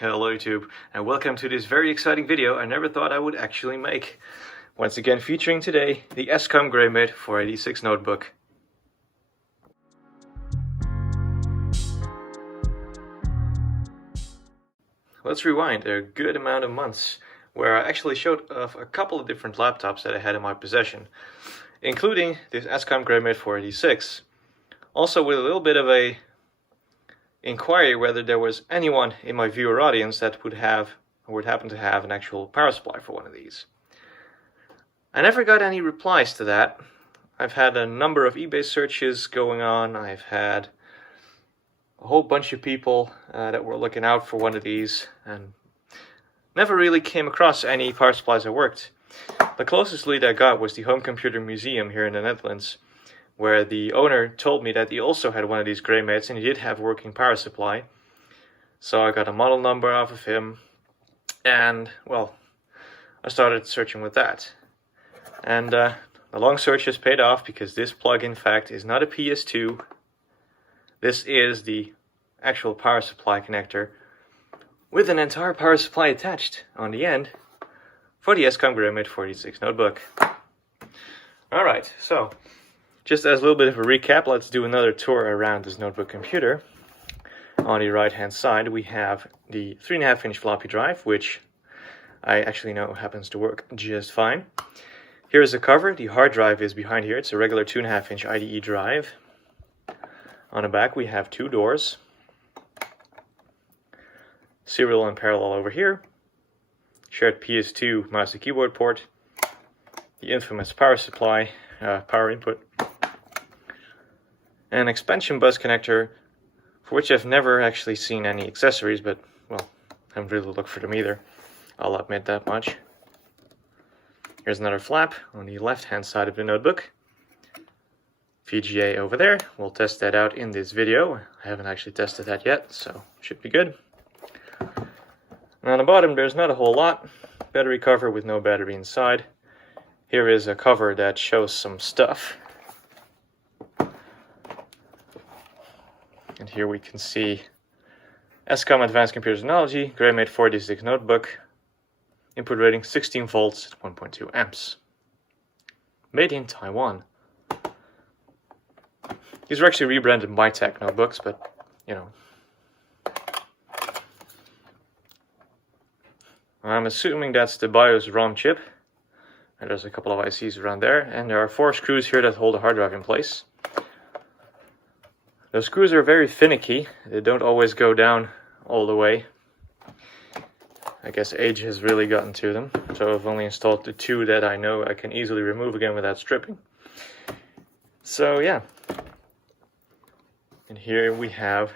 Hello YouTube, and welcome to this very exciting video I never thought I would actually make. Once again featuring today the ESCOM Graymate 486 notebook. Let's rewind a good amount of months where I actually showed off a couple of different laptops that I had in my possession, including this ESCOM Graymate 486. Also with a little bit of a inquiry whether there was anyone in my viewer audience that would happen to have an actual power supply for one of these. I never got any replies to that. I've had a number of eBay searches going on. I've had a whole bunch of people that were looking out for one of these and never really came across any power supplies that worked. The closest lead I got was the Home Computer Museum here in the Netherlands, where the owner told me that he also had one of these Graymates and he did have a working power supply. So I got a model number off of him and, well, I started searching with that. And the long search has paid off because this plug in fact is not a PS2. This is the actual power supply connector with an entire power supply attached on the end for the ESCOM Graymate 486 notebook. Alright, so just as a little bit of a recap, let's do another tour around this notebook computer. On the right hand side we have the 3.5-inch floppy drive, which I actually know happens to work just fine. Here's the cover. The hard drive is behind here. It's a regular 2.5-inch IDE drive. On the back we have two doors. Serial and parallel over here. Shared PS2 mouse and keyboard port. The infamous power supply, power input. An expansion bus connector, for which I've never actually seen any accessories, but, well, I haven't really looked for them either. I'll admit that much. Here's another flap on the left-hand side of the notebook. VGA over there. We'll test that out in this video. I haven't actually tested that yet, so should be good. And on the bottom, there's not a whole lot. Battery cover with no battery inside. Here is a cover that shows some stuff. And here we can see ESCOM Advanced Computer Technology, Graymate 486 notebook. Input rating 16 volts at 1.2 amps. Made in Taiwan. These are actually rebranded MyTech notebooks, but, you know. I'm assuming that's the BIOS ROM chip. And there's a couple of ICs around there. And there are 4 screws here that hold the hard drive in place. Those screws are very finicky. They don't always go down all the way. I guess age has really gotten to them. So I've only installed the 2 that I know I can easily remove again without stripping. So yeah. And here we have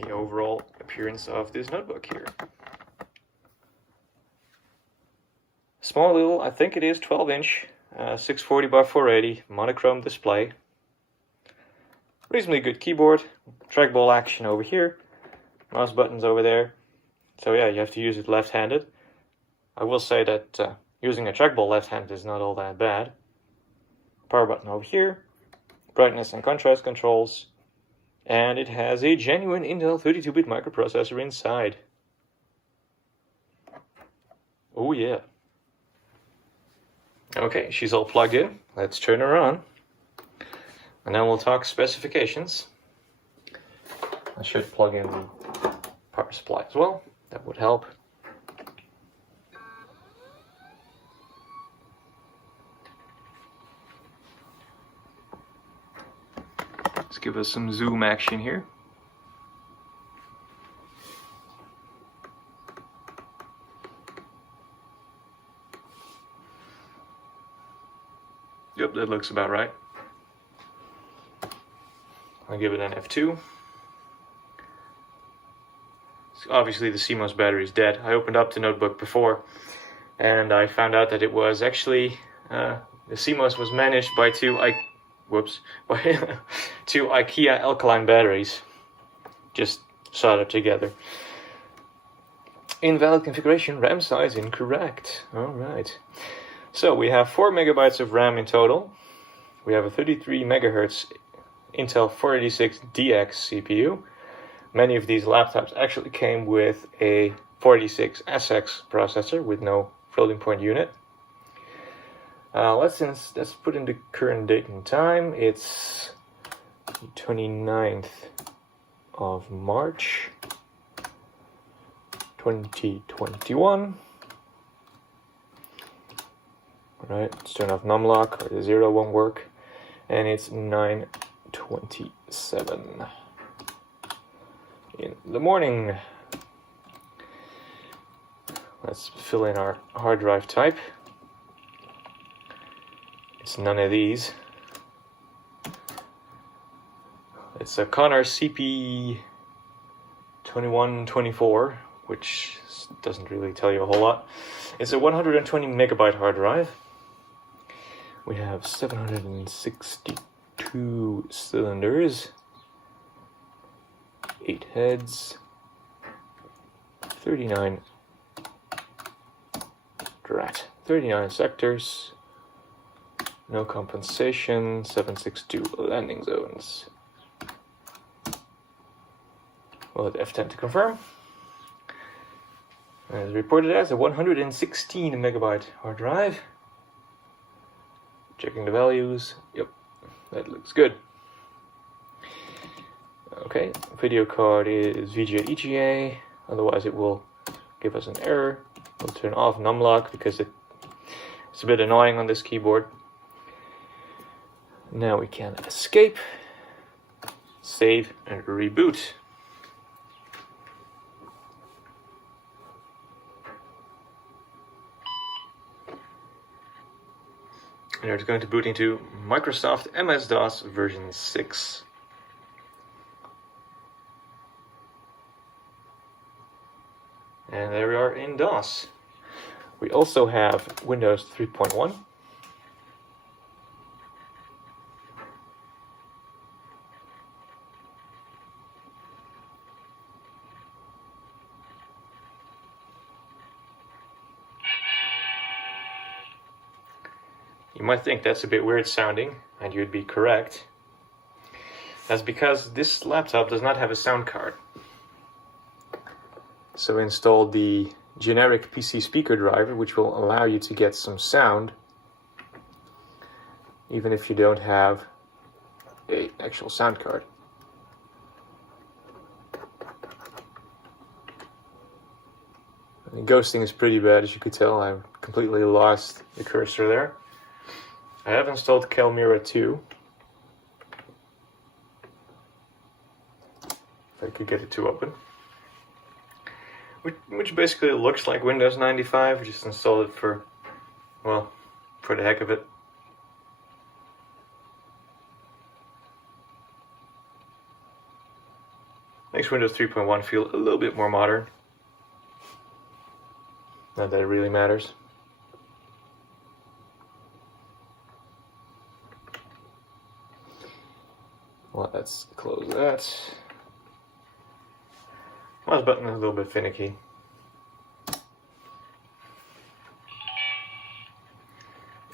the overall appearance of this notebook here. Small little, I think it is 12-inch, 640 by 480 monochrome display. Reasonably good keyboard, trackball action over here, mouse buttons over there. So yeah, you have to use it left-handed. I will say that using a trackball left-handed is not all that bad. Power button over here, brightness and contrast controls, and it has a genuine Intel 32-bit microprocessor inside. Oh yeah. Okay, she's all plugged in. Let's turn her on. And then we'll talk specifications. I should plug in the power supply as well. That would help. Let's give us some zoom action here. Yep, that looks about right. I'll give it an F2. So obviously the CMOS battery is dead. I opened up the notebook before and I found out that it was actually the CMOS was managed by two IKEA alkaline batteries, just soldered together. Invalid configuration, RAM size incorrect. Alright. So we have 4 megabytes of RAM in total. We have a 33 megahertz Intel 486DX CPU Many of these laptops actually came with a 46SX processor with no floating point unit. Let's put in the current date and time. It's the 29th of March 2021. Alright, let's turn off numlock, or the 0 won't work. And it's 9:27 in the morning. Let's fill in our hard drive type. It's none of these. It's a Connor CP2124, which doesn't really tell you a whole lot. It's a 120 megabyte hard drive. We have 762 cylinders, 8 heads, 39 sectors, no compensation, 762 landing zones. We'll hit F10 to confirm. As reported as a 116 megabyte hard drive. Checking the values. Yep, that looks good. Okay, video card is VGA EGA, otherwise it will give us an error. We'll turn off numlock because it's a bit annoying on this keyboard. Now we can escape, save, and reboot. And it's going to boot into Microsoft MS-DOS version 6. And there we are in DOS. We also have Windows 3.1. You might think that's a bit weird sounding, and you'd be correct. That's because this laptop does not have a sound card. So install the generic PC speaker driver, which will allow you to get some sound, even if you don't have an actual sound card. The ghosting is pretty bad, as you could tell. I completely lost the cursor there. I have installed Calmira 2. If I could get it to open. Which basically looks like Windows 95, just installed it for the heck of it. Makes Windows 3.1 feel a little bit more modern. Not that it really matters. Let's close that. Mouse button is a little bit finicky.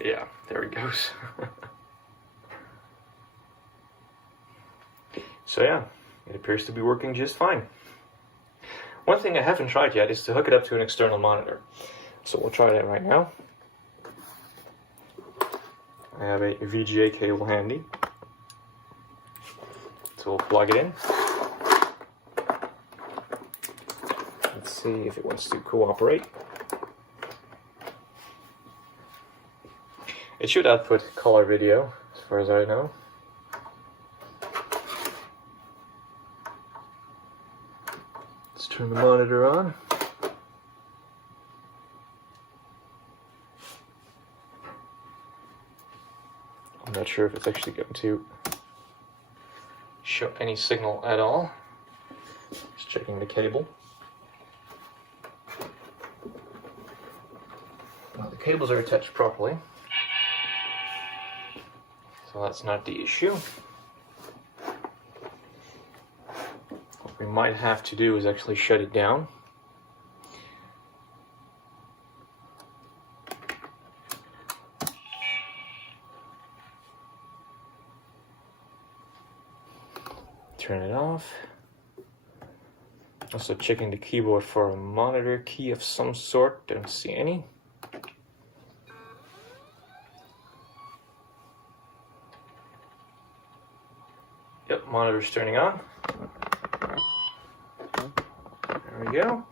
Yeah, there it goes. So yeah, it appears to be working just fine. One thing I haven't tried yet is to hook it up to an external monitor. So we'll try that right now. I have a VGA cable handy. So we'll plug it in. Let's see if it wants to cooperate. It should output color video, as far as I know. Let's turn the monitor on. I'm not sure if it's actually going to show any signal at all. Just checking the cable. Well, the cables are attached properly, so that's not the issue. What we might have to do is actually shut it down. Turn it off. Also checking the keyboard for a monitor key of some sort. Don't see any. Yep, monitor's turning on. There we go.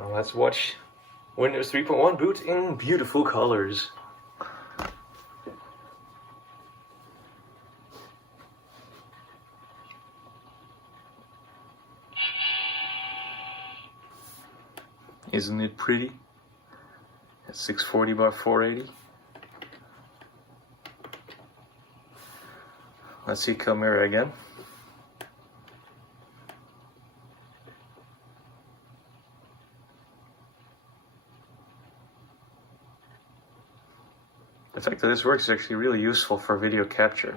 Now let's watch Windows 3.1 boot in beautiful colors. Isn't it pretty? At 640 by 480. Let's see Chimera again. The fact that this works is actually really useful for video capture,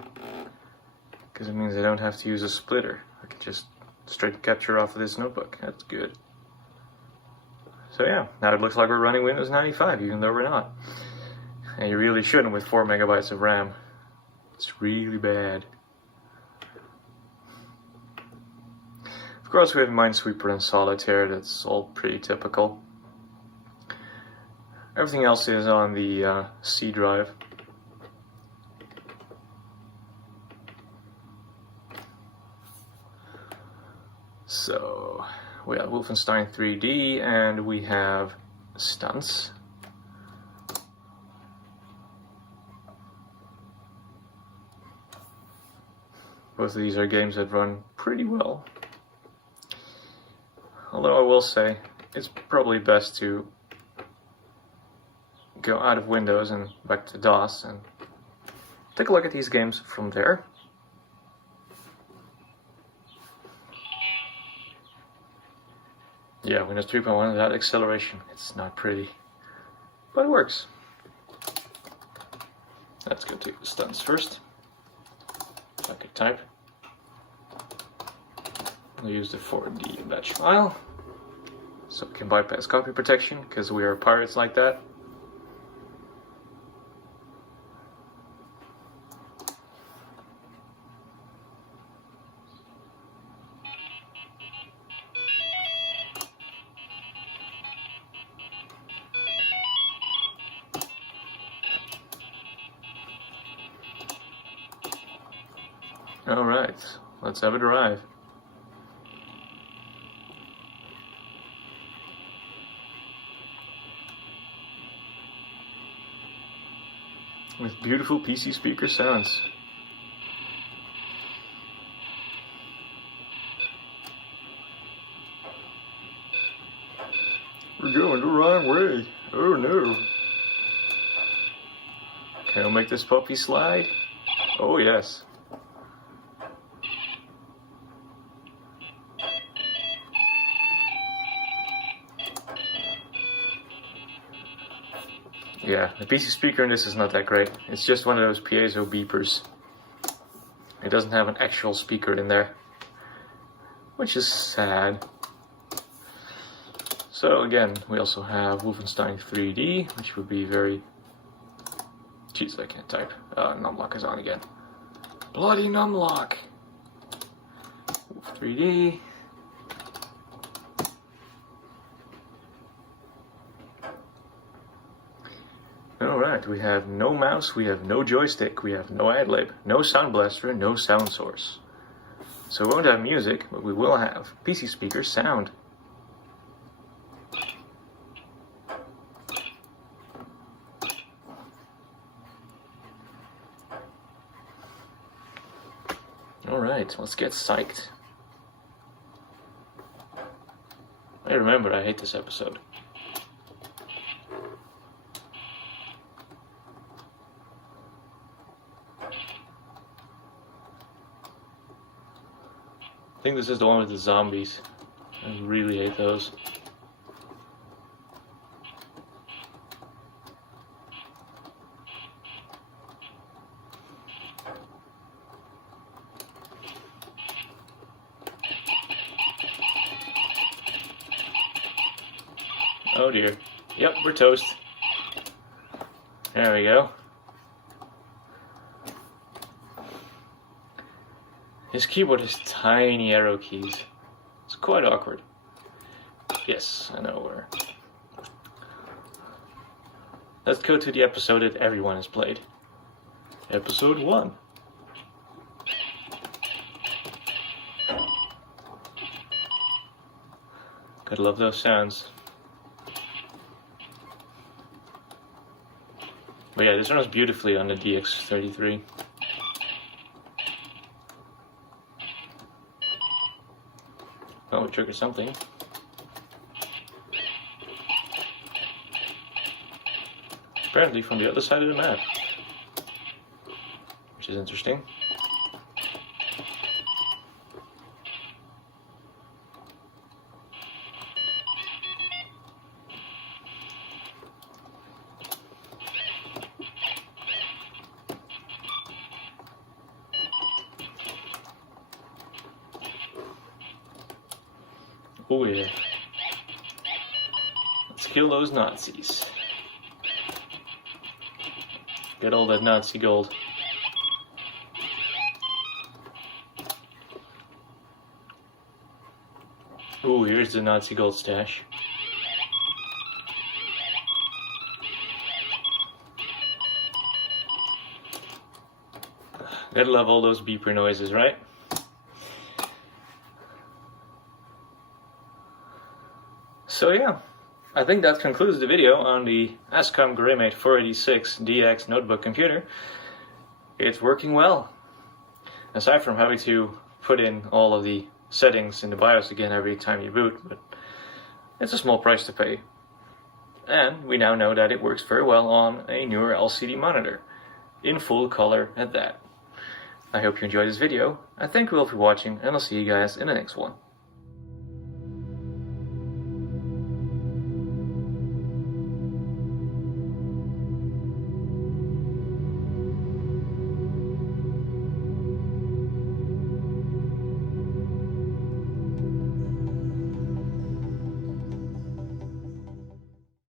because it means I don't have to use a splitter. I can just straight capture off of this notebook. That's good. So yeah, now it looks like we're running Windows 95, even though we're not. And you really shouldn't with 4 megabytes of RAM. It's really bad. Of course we have Minesweeper and Solitaire, that's all pretty typical. Everything else is on the C drive. So we have Wolfenstein 3D and we have Stunts. Both of these are games that run pretty well. Although I will say, it's probably best to go out of Windows and back to DOS and take a look at these games from there. Yeah, Windows 3.1 without acceleration, it's not pretty, but it works. Let's go to Stunts first. If I could type. I'll use the 4D batch file, so we can bypass copy protection, because we are pirates like that. Alright, let's have a drive. With beautiful PC speaker sounds. We're going the wrong way. Oh no. Can I make this puppy slide? Oh yes. Yeah, the PC speaker in this is not that great. It's just one of those piezo beepers. It doesn't have an actual speaker in there, which is sad. So again, we also have Wolfenstein 3D, which would be very... Jeez, I can't type. Numlock is on again. Bloody numlock! Wolf 3D. Alright, we have no mouse, we have no joystick, we have no adlib, no sound blaster, no sound source. So we won't have music, but we will have PC speaker sound. Alright, let's get psyched. I remember, I hate this episode. I think this is the one with the zombies. I really hate those. Oh dear. Yep, we're toast. There we go. His keyboard has tiny arrow keys. It's quite awkward. Yes, I know where. Let's go to the episode that everyone has played. Episode 1. Gotta love those sounds. But yeah, this runs beautifully on the DX33. Oh, it triggered something. Apparently from the other side of the map. Which is interesting. Oh yeah. Let's kill those Nazis. Get all that Nazi gold. Ooh, here's the Nazi gold stash. Gotta love all those beeper noises, right? So yeah, I think that concludes the video on the ESCOM Graymate 486 DX notebook computer. It's working well. Aside from having to put in all of the settings in the BIOS again every time you boot, but it's a small price to pay. And we now know that it works very well on a newer LCD monitor, in full color at that. I hope you enjoyed this video. I thank you all for watching, and I'll see you guys in the next one.